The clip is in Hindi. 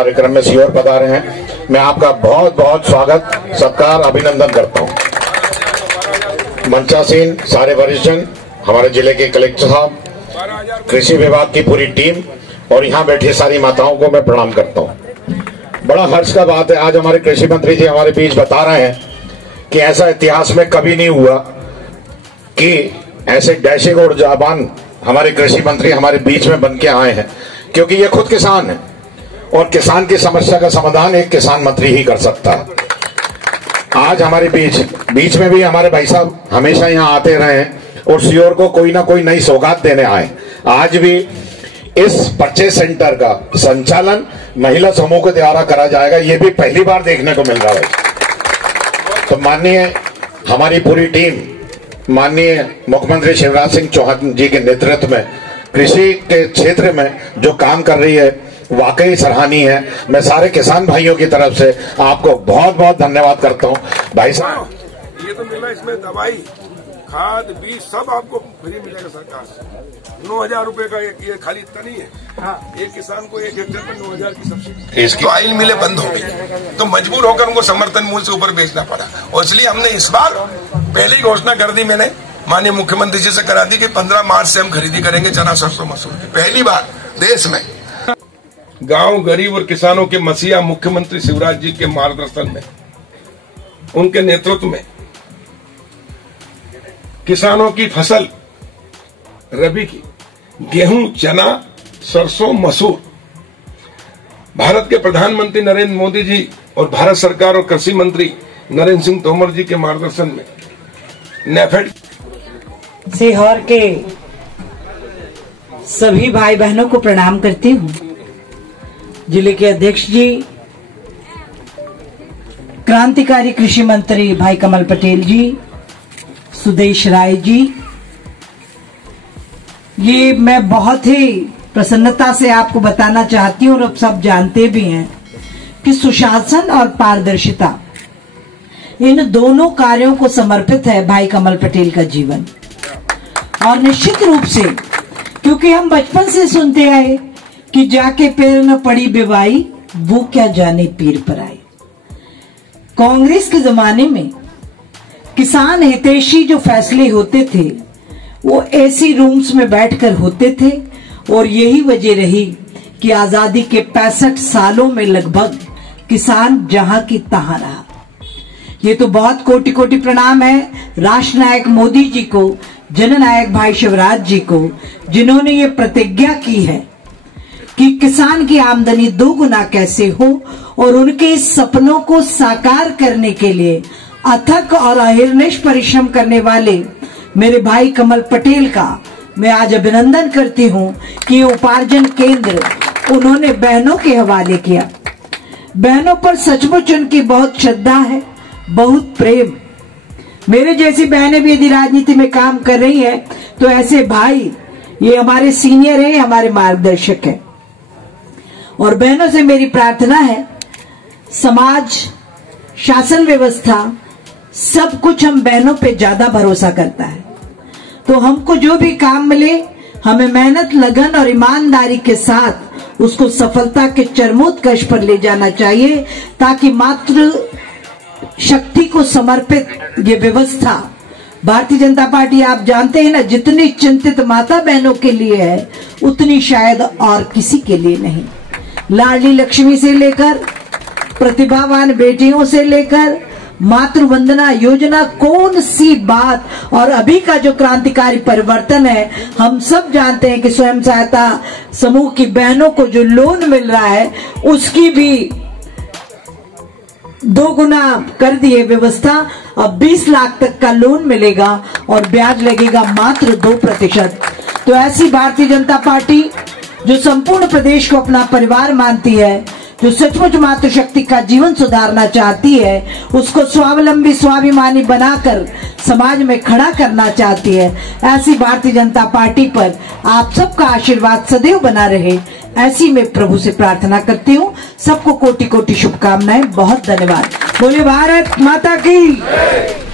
कार्यक्रम में सीओर पधारे हैं। मैं आपका बहुत बहुत स्वागत सत्कार अभिनंदन करता हूं। मंचासीन सारे वरिष्ठजन, हमारे जिले के कलेक्टर साहब, कृषि विभाग की पूरी टीम और यहाँ बैठी सारी माताओं को मैं प्रणाम करता हूँ। बड़ा हर्ष का बात है, आज हमारे कृषि मंत्री जी हमारे बीच बता रहे हैं कि ऐसा इतिहास में कभी नहीं हुआ कि ऐसे डैशिंग और जाबान हमारे कृषि मंत्री हमारे बीच में बन के आए हैं, क्योंकि ये खुद किसान है और किसान की समस्या का समाधान एक किसान मंत्री ही कर सकता है। आज हमारे बीच में भी हमारे भाई साहब हमेशा यहाँ आते रहे हैं और सीओर को कोई ना कोई नई सौगात देने आए। आज भी इस परचेज सेंटर का संचालन महिला समूह के द्वारा करा जाएगा, ये भी पहली बार देखने को मिल रहा है। तो माननीय हमारी पूरी टीम माननीय मुख्यमंत्री शिवराज सिंह चौहान जी के नेतृत्व में कृषि के क्षेत्र में जो काम कर रही है वाकई सराहनीय है। मैं सारे किसान भाइयों की तरफ से आपको बहुत बहुत धन्यवाद करता हूं। भाई साहब, ये तो मिला, इसमें दवाई, खाद, बीज सब आपको फ्री मिलेगा सरकार से। 9,000 रुपए का ये खाली इतना नहीं है। हाँ, एक किसान को 1 हेक्टेयर पर 9,000 की सब्सिडी। इसकी ऑयल मिले बंद हो गई तो मजबूर होकर उनको समर्थन मूल्य से ऊपर बेचना पड़ा, और इसलिए हमने इस बार पहले ही घोषणा कर दी, मैंने माननीय मुख्यमंत्री जी से करा दी कि 15 मार्च से हम खरीदी करेंगे चना, सरसों, मसूर की, पहली बार देश में। गांव गरीब और किसानों के मसीहा मुख्यमंत्री शिवराज जी के मार्गदर्शन में, उनके नेतृत्व में किसानों की फसल रबी की गेहूं, चना, सरसों, मसूर, भारत के प्रधानमंत्री नरेंद्र मोदी जी और भारत सरकार और कृषि मंत्री नरेंद्र सिंह तोमर जी के मार्गदर्शन में नेफेड सीहोर के सभी भाई बहनों को प्रणाम करती हूँ। जिले के अध्यक्ष जी, क्रांतिकारी कृषि मंत्री भाई कमल पटेल जी, सुदेश राय जी, ये मैं बहुत ही प्रसन्नता से आपको बताना चाहती हूँ और अब सब जानते भी हैं कि सुशासन और पारदर्शिता, इन दोनों कार्यों को समर्पित है भाई कमल पटेल का जीवन। और निश्चित रूप से, क्योंकि हम बचपन से सुनते आए कि जाके पैर न पड़ी बेवाई, वो क्या जाने पीर पर आई। कांग्रेस के जमाने में किसान हितैषी जो फैसले होते थे वो एसी रूम्स में बैठकर होते थे, और यही वजह रही कि आजादी के 65 सालों में लगभग किसान जहां की तहां रहा। ये तो बहुत कोटि कोटि प्रणाम है राष्ट्र नायक मोदी जी को, जननायक भाई शिवराज जी को, जिन्होंने ये प्रतिज्ञा की है कि किसान की आमदनी दोगुना कैसे हो, और उनके इस सपनों को साकार करने के लिए अथक और अहिर्निश परिश्रम करने वाले मेरे भाई कमल पटेल का मैं आज अभिनंदन करती हूं कि ये उपार्जन केंद्र उन्होंने बहनों के हवाले किया। बहनों पर सचमुच उनकी बहुत श्रद्धा है, बहुत प्रेम। मेरे जैसी बहनें भी यदि राजनीति में काम कर रही हैं तो ऐसे भाई, ये हमारे सीनियर हैं, हमारे मार्गदर्शक हैं। और बहनों से मेरी प्रार्थना है, समाज, शासन व्यवस्था, सब कुछ हम बहनों पे ज्यादा भरोसा करता है। तो हमको जो भी काम मिले, हमें मेहनत, लगन और ईमानदारी के साथ उसको सफलता के चरमोत्कर्ष पर ले जाना चाहिए, ताकि मातृ शक्ति को समर्पित ये व्यवस्था, भारतीय जनता पार्टी, आप जानते हैं ना, जितनी चिंतित माता बहनों के लिए है उतनी शायद और किसी के लिए नहीं। लाडली लक्ष्मी से लेकर प्रतिभावान बेटियों से लेकर मातृ वंदना योजना, कौन सी बात, और अभी का जो क्रांतिकारी परिवर्तन है, हम सब जानते हैं कि स्वयं सहायता समूह की बहनों को जो लोन मिल रहा है उसकी भी 2 गुना कर दिए व्यवस्था। अब 20 लाख तक का लोन मिलेगा और ब्याज लगेगा मात्र 2%। तो ऐसी भारतीय जनता पार्टी जो संपूर्ण प्रदेश को अपना परिवार मानती है, जो सचमुच मातृशक्ति का जीवन सुधारना चाहती है, उसको स्वावलंबी, स्वाभिमानी बनाकर समाज में खड़ा करना चाहती है, ऐसी भारतीय जनता पार्टी पर आप सबका आशीर्वाद सदैव बना रहे, ऐसी मैं प्रभु से प्रार्थना करती हूँ। सबको कोटि कोटि शुभकामनाएं, बहुत धन्यवाद। बोले भारत माता की।